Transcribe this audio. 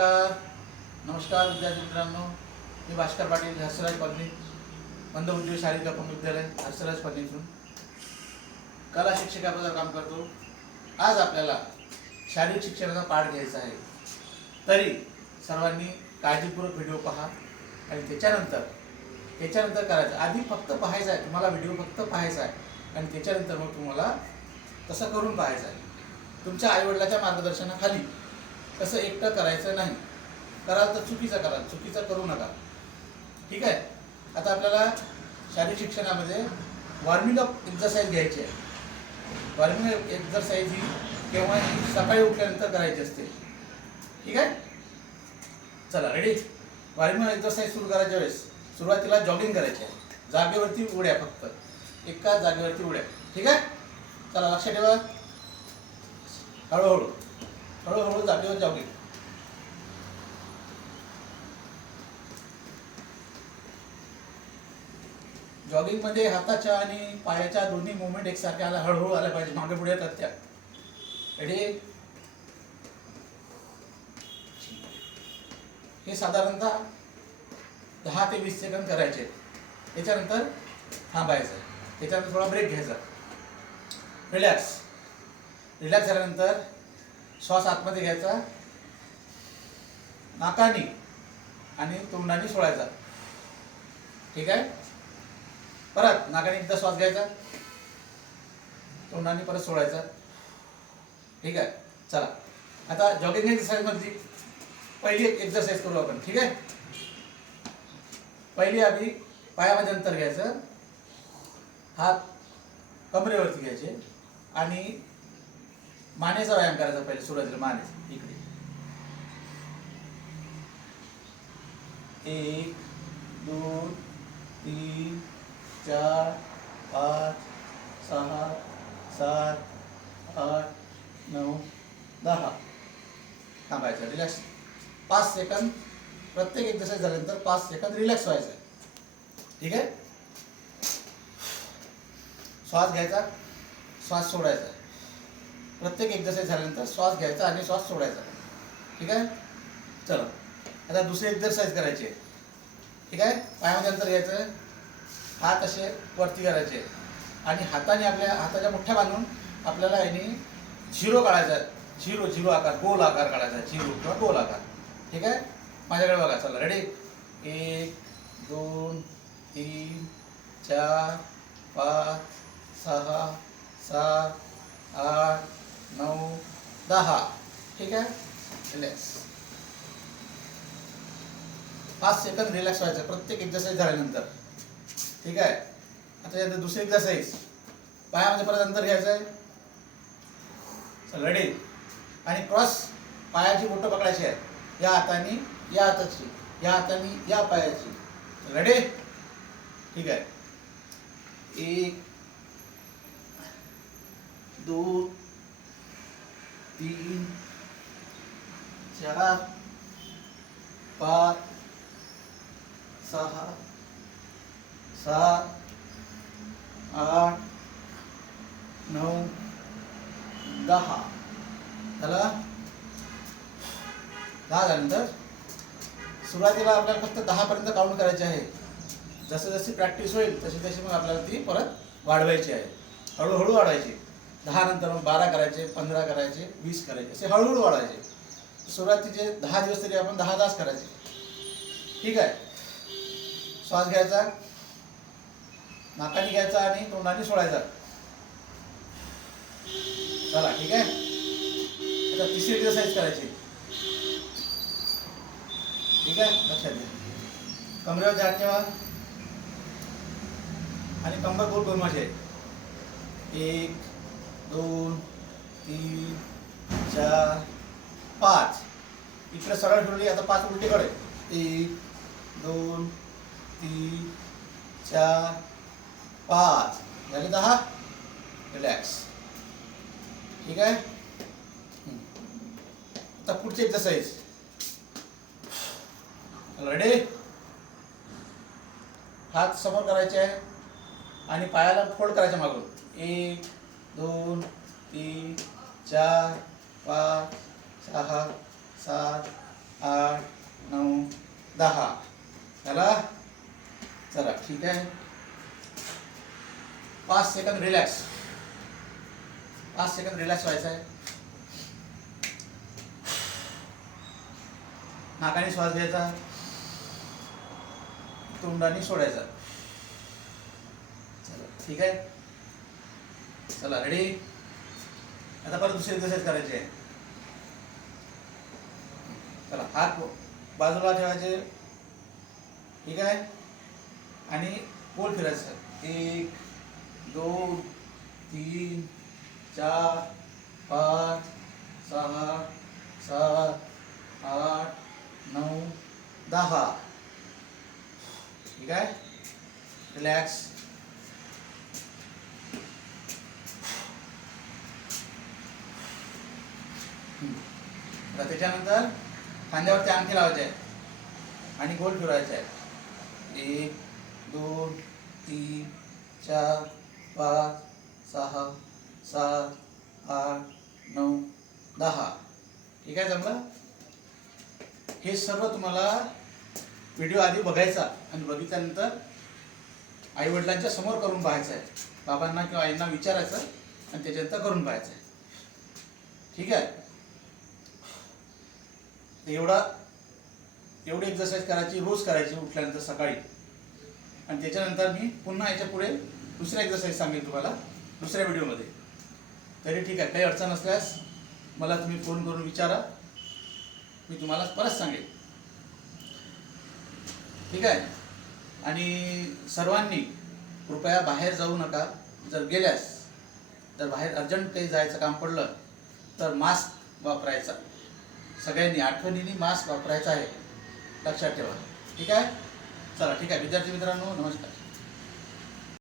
नमस्कार नमस्कार विद्यार्थी मित्रांनो, मी भास्कर पाटील, हर्षराज कॉलनी, मंदबुद्धी शारीरिक अपंग विद्यालय, हर्षराज कॉलनीतून कला शिक्षकापदावर काम करतो. आज आपल्याला शारीरिक शिक्षणाचा पाठ घ्यायचा आहे. तरी सर्वांनी काळजीपूर्वक व्हिडिओ पहा आणि त्याच्यानंतर करायचं. आधी फक्त पाहायचं आहे, तुम्हाला व्हिडिओ फक्त पाहायचा आहे आणि त्याच्यानंतर मग तुम्हाला तसं करून पाहायचं आहे. तुमच्या आईवडिलाच्या मार्गदर्शनाखाली तसं एकटं करायचं नाही. कराल तर चुकीचं कराल, चुकीचं करू नका. ठीक आहे. आता आपल्याला शारीरिक शिक्षणामध्ये वॉर्मिंग अप एक्झरसाइज घ्यायची आहे. वॉर्मिंग एक्झरसाइज ही केव्हा सकाळी उठल्यानंतर करायची असते. ठीक आहे. चला रेडी. वॉर्मिंग एक्झरसाइज सुरू करायच्या वेळेस सुरुवातीला जॉगिंग करायची आहे. जागेवरती उड्या, फक्त एका जागेवरती उड्या. ठीक आहे. चला लक्ष ठेवा. हळूहळू हळूहळू जागेवर जॉगिंग. जॉगिंग मध्ये हाताच्या आणि पायाच्या दोन्ही मुवमेंट एकसारख्या आल्या, हळूहळू आल्या पाहिजे. मागे पुढे येतात त्या. रेडी. हे साधारणतः 10 ते 20 सेकंद करायचे. त्याच्यानंतर थांबायचं. त्याच्यानंतर थोडा ब्रेक घ्यायचा. रिलॅक्स. रिलॅक्स झाल्यानंतर श्वास आतमध्ये घ्यायचा, नाकाने आणि तोंडाने सोडायचा. ठीक आहे. परत नाकाने एकदा श्वास घ्यायचा, तोंडाने परत सोडायचा. ठीक आहे. चला आता जॉगिंग एक्सरसाइज मध्ये पहिली एक एक्सरसाइज करू आपण. ठीक आहे. पहिली आधी पायामध्ये अंतर घ्यायचं, हात कमरेवरती घ्यायचे आणि मानेचा व्यायाम करायचा. पहिले सुरुवातीला माने इकडे 1 2 3 4 5 6 7 8 9 10. थांबायचं. Relax 5 second. प्रत्येक एक्सरसाइज झाल्यानंतर 5 सेकंद रिलॅक्स व्हायचं. ठीक आहे. श्वास घ्यायचा, श्वास सोडायचा. प्रत्येक एक्सरसाइज झाल्यानंतर श्वास घ्यायचा आणि श्वास सोडायचा. ठीक आहे. चला आता दुसरी एक्सरसाइज करायची आहे. ठीक आहे. पायामध्ये अंतर घ्यायचं, हात असे वरती करायचे आणि हाताने आपल्या हाताच्या मुठ्या बांधून आपल्याला याने झिरो काढायचा. झिरो आकार, गोल आकार काढायचा. झिरो किंवा गोल आकार. ठीक आहे. माझ्याकडे बघा. चला रेडी. 1 2 3 4 5 6 7 8 9 10. ठीक आहे. रिलॅक्स. 5 सेकंद रिलॅक्स व्हायचं प्रत्येक एक्सरसाइज झाल्यानंतर. ठीक आहे. आता यानंतर दुसरी एक्सरसाइज. पायामध्ये परत अंतर घ्यायचं आहे. चल रेडी. आणि क्रॉस पायाची बोटं पकडायची आहे. या हाताने या हाताची, या हाताने या पायाची. रेडी. ठीक आहे. 1 2 3 4 5 6 7 8 9 10. झाला. 10 झाल्यानंतर सुरुवातीला आपल्याला फक्त 10 पर्यंत काउंट करायचे आहे. जसं जशी प्रॅक्टिस होईल तशी तशी मग आपल्याला ती परत वाढवायची आहे. हळूहळू वाढवायची. 10 नंतर मग 12 करायचे, 15 करायचे, 20 करायचे, असे हळूहळू वाढवायचे. सुरुवातीचे 10 दिवस तरी आपण 10 तास करायचे. ठीक आहे. श्वास घ्यायचा, नाकाने घ्यायचा आणि तोंडाने सोडायचा. चला. ठीक आहे. आता तिसरी एक्सरसाइज करायची. ठीक आहे. लक्षात घ्या. कमरेवर हात ठेवा आणि कंबर गोल घुमवायची. 1 2 3 4 5. इकडे सरळ ठेवली. आता 5 उलटीकडे. 1 2 3 4 5. झाले 10. रिलॅक्स. ठीक आहे. आता पुढची एक्सरसाइज. रेडी. हात समोर करायचे आहे आणि पायाला फोल्ड करायचे मागून. 1 2 3 4 5 6 7 8 9 10 झाला. चला ठीक आहे. 5 सेकंद रिलॅक्स. 5 सेकंद रिलॅक्स व्हायचं आहे. नाकाने श्वास घ्यायचा, तोंडाने सोडायचा. चला ठीक आहे. चला रेडी. आता परत दुसरी एक्सरसाइज करायची आहे. चला हात बाजूला ठेवायचे. ठीक आहे. आणि गोल फिरायचं. 1 2 3 4 5 6 7 8 9 10. ठीक आहे. रिलॅक्स. आता त्याच्यानंतर खांद्यावरती आणखी लावायचे आहे आणि गोल फिरवायचे आहे. 1 2 3 4 5 6 7 8 9 10. ठीक आहे. जमलं. हे सर्व तुम्हाला व्हिडिओ आधी बघायचा आणि बघितल्यानंतर आई वडिलांच्या समोर करून पाहायचं आहे. बाबांना किंवा आईंना विचारायचं आणि त्याच्यानंतर करून पाहायचं आहे. ठीक आहे. एवढी एक्सरसाइज करायची, रोज करायची उठल्यानंतर सकाळी. आणि त्याच्यानंतर मी पुन्हा याच्या पुढे दुसऱ्या एक्सरसाइज सांगेन तुम्हाला दुसऱ्या व्हिडिओमध्ये. तरी ठीक आहे. काही अडचण असल्यास मला तुम्ही फोन करून विचारा, मी तुम्हाला परत सांगेन. ठीक आहे. आणि सर्वांनी कृपया बाहेर जाऊ नका. जर गेल्यास, जर बाहेर अर्जंट काही जायचं काम पडलं तर मास्क वापरायचा. सगळ्यांनी आठवणीने मास्क वापरायचा आहे, लक्षात ठेवा. ठीक आहे. चला ठीक आहे. विद्यार्थी मित्रांनो, नमस्कार.